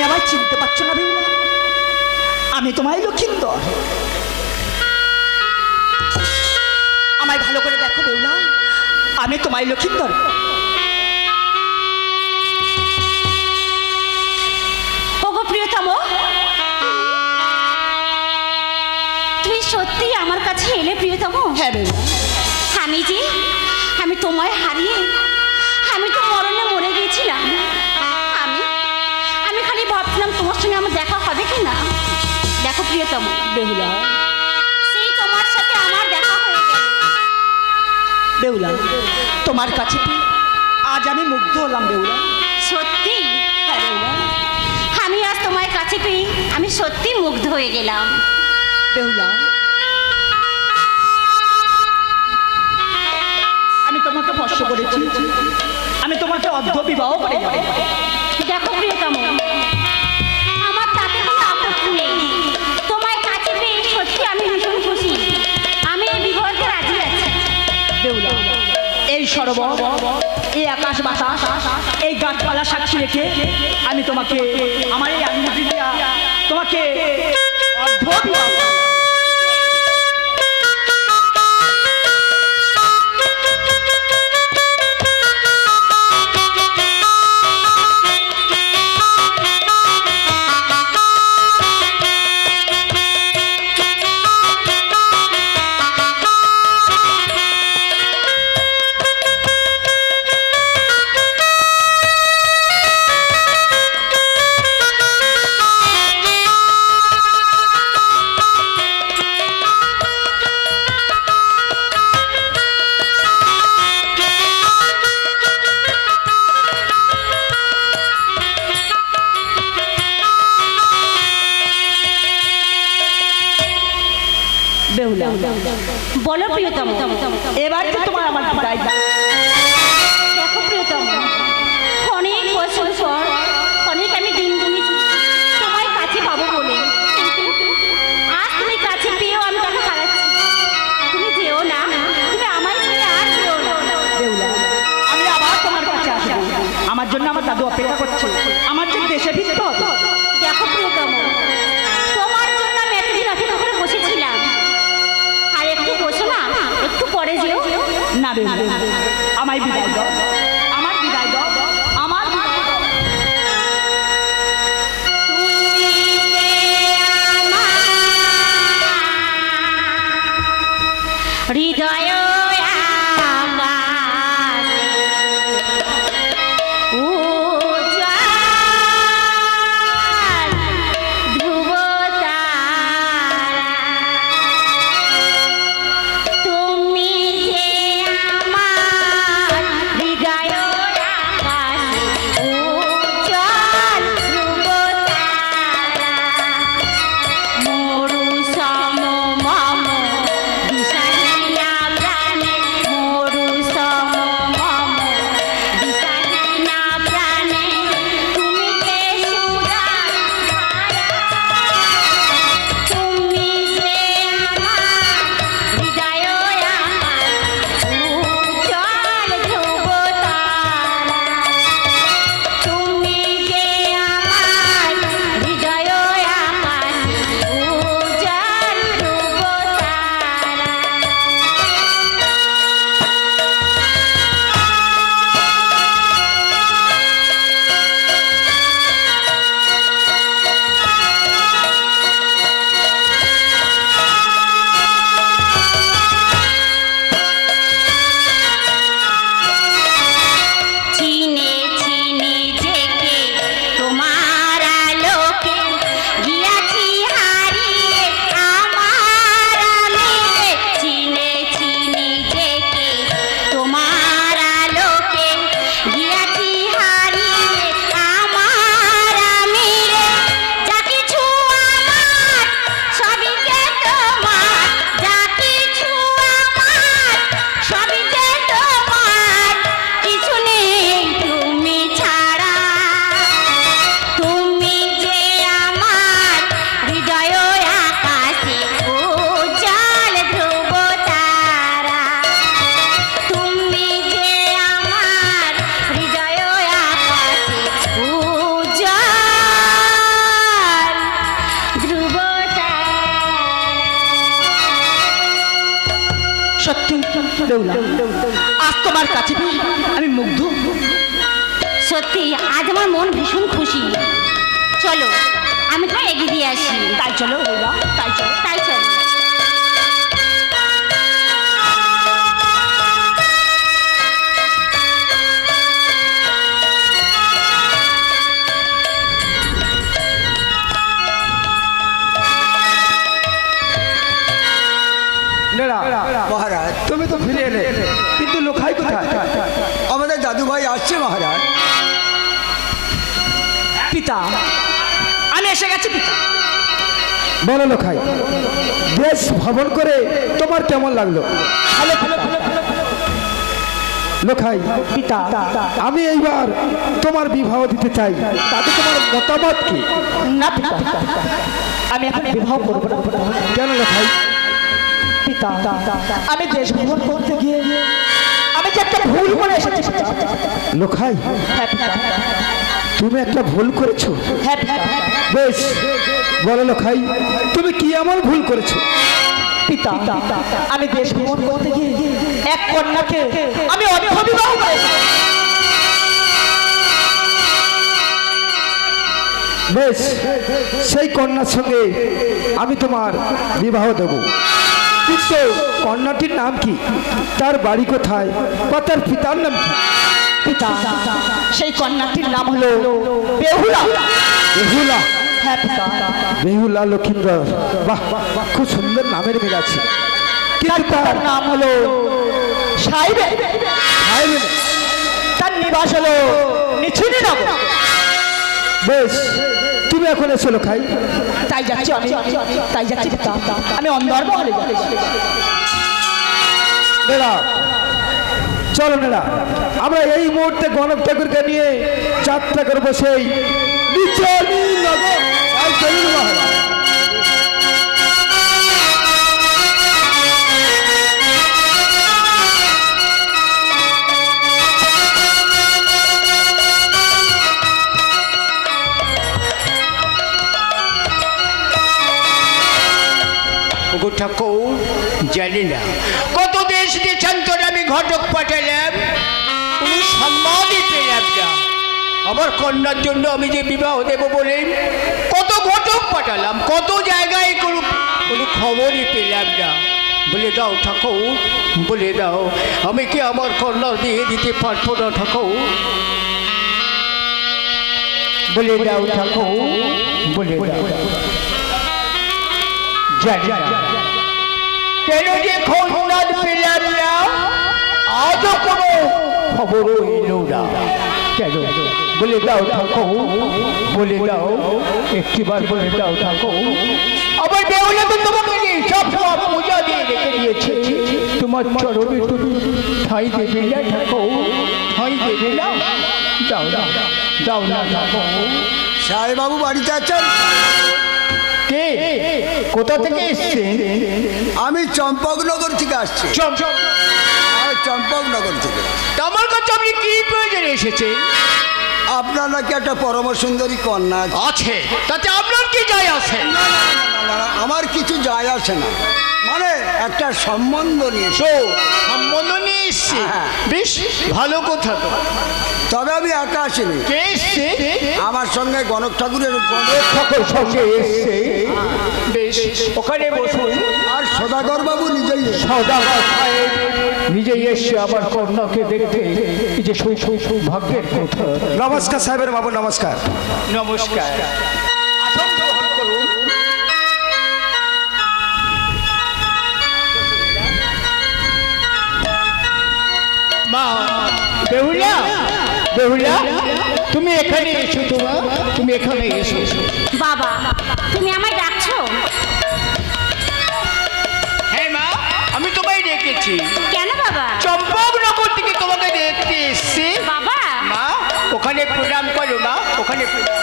তুমি আমায় চিনতে পারছ না বেহুলা। আমি তোমায় লক্ষিন্দর। আমায় ভালো করে দেখো বেহুলা। আমি তোমায় লক্ষিন্দর। ওগো প্রিয়তম তুমি সত্যি আমার কাছে এলে প্রিয়তম? হ্যাঁ বেহুলা। আমি যে আমি তোমায় হারিয়ে প্রিয়তম বেহুলা। সেই তোমার সাথে আমার দেখা হয়ে গেল। বেহুলা তোমার কাছে আজ আমি মুগ্ধ হলাম বেহুলা? সত্যি? হ্যাঁ আমি আজ তোমার কাছে পেয়ে আমি সত্যি মুগ্ধ হয়ে গেলাম। বেহুলা আমি তোমাকে স্পর্শ করেছি। আমি তোমাকে অর্ধ বিবাহ করে দেখো প্রিয়তম এই সরব, এই আকাশ বাতাস, এই গাছপালা সাক্ষী রেখে আমি তোমাকে, আমার এই আঙ্গুটি দিয়া তোমাকে অর্ধ বলো প্রিয়তম। এবার তো না বেহুলা আমায় সত্যি। আজ তোমার কাছে আমি মুগ্ধ। সত্যি আজ আমার মন ভীষণ খুশি। চলো আমি তো এগিয়ে দিয়ে আসি। তাই চলো তাই চলো। তাই চলো। আসছে মহারাজ। পিতা আমি এসে গেছি পিতা। বলো লোখাই দেশ ভ্রমণ করে তোমার কেমন লাগল? লোখাই পিতা আমি এইবার তোমার বিবাহ দিতে চাই। তাতে তোমার মতামত কি? না আমি এখন বিবাহ করব না। কেন লোখাই পিতা আমি দেশ ভ্রমণ করতে গিয়ে আমি যে একটা ভুল করে এসেছি। লোখাই হ্যাঁ তুমি একটা ভুল করেছ। হ্যাঁ বেশ বলো লোখাই তুমি কি এমন ভুল করেছ? পিতা আমি দেশ ভ্রমণ করতে গিয়ে এক কন্যাকে আমি অবিবাহ করেছি। বেশ সেই কন্যার সঙ্গে আমি তোমার বিবাহ দেব। কিন্তু কন্যাটির নাম কি? তার বাড়ি কোথায়? বা তার পিতার নাম কি? পিতা সেই কন্যাটির নাম হলো বেহুলা। বেহুলা? হ্যাঁ বেহুলা লক্ষিন্দর। বাহ খুব সুন্দর নামের মিল আছে। কিন্তু তার নাম হলো সাইবে তার নিবাস হলো নিচুনি নগর বেশ। এখন এসো খাই। তাই যাচ্ছি আমি তাই যাচ্ছি আমি। অন্ধর বলে যাচ্ছি। চলো মেলা আমরা এই মুহূর্তে গণক ঠাকুরকে নিয়ে যাত্রা করব সেই নিচনি ঠাকুর জানি না। কত দেশ দেশান্তরে আমি ঘটক পাঠালাম কোনো সম্মানই পেলাম না। আমার কন্যার জন্য আমি যে বিবাহ দেব বলে কত ঘটক পাঠালাম, কত জায়গায় কোনো কোনো খবরই পেলাম না। বলে দাও ঠাকুর, বলে দাও, আমি কি আমার কন্যার দিয়ে দিতে পারব না ঠাকুর? বলে দাও ঠাকুর, বলে দাও। জানি না। কেন যে খোঁজ পেলাম না আজও কোনো খবর এলো না। কেন? বলে দাও ঠাকুর বলে দাও একটিবার বলে দাও ঠাকুর। আবার বেউলে তো তোমাকে সব সময় পূজা দিয়ে রেখে দিয়েছে। তোমার চরণে তুমি ঠাই দেবে না ঠাকুর ঠাই দেবে না। দাও না দাও না ঠাকুর। সাহেবাবু বাড়িতে আছেন? কে? কোথা থেকে এসছে আমি চম্পকনগর থেকে আসছি। চম্পকনগর থেকে। আমার কাছে আপনি কি প্রয়োজনে এসেছেন? আপনার নাকি একটা পরম সুন্দরী কন্যা আছে। আছে। তাতে আপনার কি যায় আসে না, আমার কিছু যায় আসে না। মানে একটা সম্বন্ধ নিয়ে সম্বন্ধ নিয়ে এসছে? হ্যাঁ। বেশ ভালো কথা তো। তবে আমি একা আসিনি। আমার সঙ্গে গণক ঠাকুরের গণক ঠাকুর সঙ্গে এসছে। ওখানে বসুন। আর সদাগর বাবু নিজেই এসেছে। সদাগর সাহেব নিজেই এসছে আমার কন্যাকে দেখতে। যে সই সই সৌভাগ্যের কথা। নমস্কার সাহেবের বাবু নমস্কার। নমস্কার। আসন গ্রহণ করুন মা বেহুলা বেহুলা তুমি এখানে এসো তোমা তুমি এখানে এসো। বাবা তুমি আমায় ডাকছো? ডেকেছি কেন বাবা? চম্পক নগর থেকে তোমাকে দেখতে এসছি। বাবা? মা ওখানে প্রণাম করো মা ওখানে প্রণাম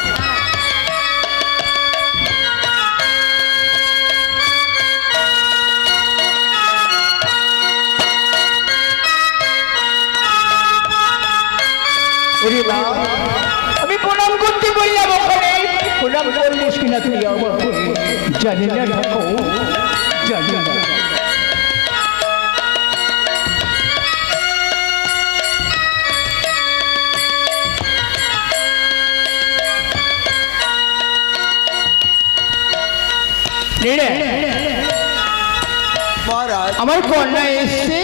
আমি প্রণাম করতে বললাম ওখানে। প্রণাম করলিস কিনা তুই আমাকে জানি না জানি আমার কন্যা এসছে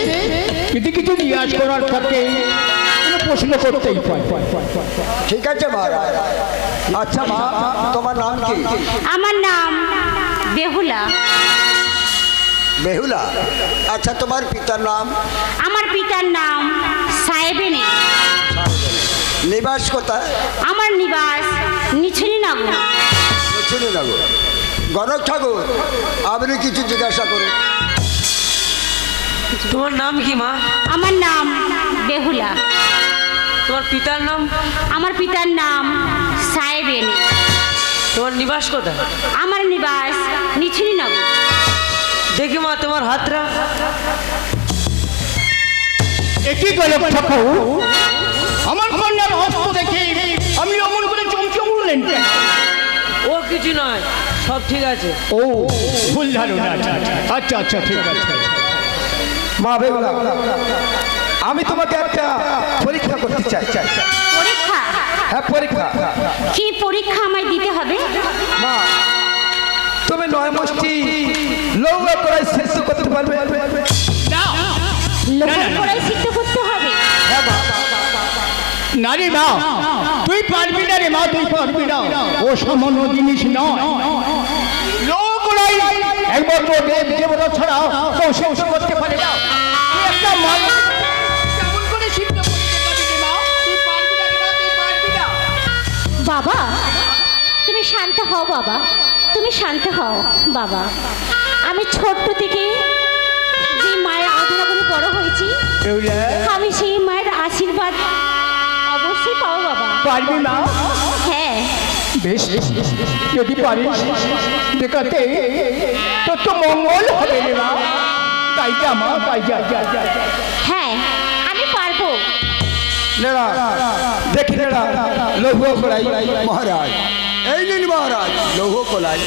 যদি কিছু জিজ্ঞাস করার থাকে প্রশ্ন করতেই ঠিক আছে মহারাজ। আচ্ছা মা তোমার নাম কি? আমার নাম বেহুলা। বেহুলা? আচ্ছা তোমার পিতার নাম? আমার পিতার নাম সাহেবেনে। নিবাস কোথায়? আমার নিবাস নিছুনি নগর চিনি না গো গণক ঠাকুর আপনি কিছু জিজ্ঞাসা করুন। তোমার নাম কি মা? আমার নাম বেহুলা। তোমার পিতার নাম? আমার পিতার নাম সাহেবেনে তোমার নিবাস কোথায়? আমার নিবাস নিছুনি নগর। দেখি মা তোমার হাতটা। একই গেল ঠাকুর আমার কন্যার হস্ত দেখে আমি অমন করে চমকে উঠলেন। ও কিছু নয়। সব ঠিক আছে। ও ভুল ধারণা আচ্ছা আচ্ছা ঠিক আছে। মা বেহুলা আমি তোমাকে একটা পরীক্ষা করতে চাই। চাই পরীক্ষা? হ্যাঁ পরীক্ষা। কি পরীক্ষা আমায় দিতে হবে? মা তুমি নয় মাসটি লৌয়া করাই শেষ করতে পারবে? না লোকের পড়াই সিদ্ধ করতে হবে? হ্যাঁ মা। না রে মা তুই পারবি না রে মা তুই পারবি না। ও সামান্য জিনিস নয়। দেব দেবতা করতে পারে না। একটা মানুষ বাবা তুমি শান্ত হও বাবা। তুমি শান্ত হও বাবা। আমি ছোট্ট থেকে যে মায়ের আদরা করে বড় হয়েছি আমি সেই মায়ের আশীর্বাদ অবশ্যই পাবো বাবা। পারবি না হ্যাঁ। বেশ যদি পারিস দেখাতে তোর তো মঙ্গল হবে রে মা তাই যা মা তাই যা যা যা যা। হ্যাঁ আমি পারব নেড়া দেখি নেড়া লৌয়া করাই মহারাজ এই নিন মহারাজ লৌহ কলাই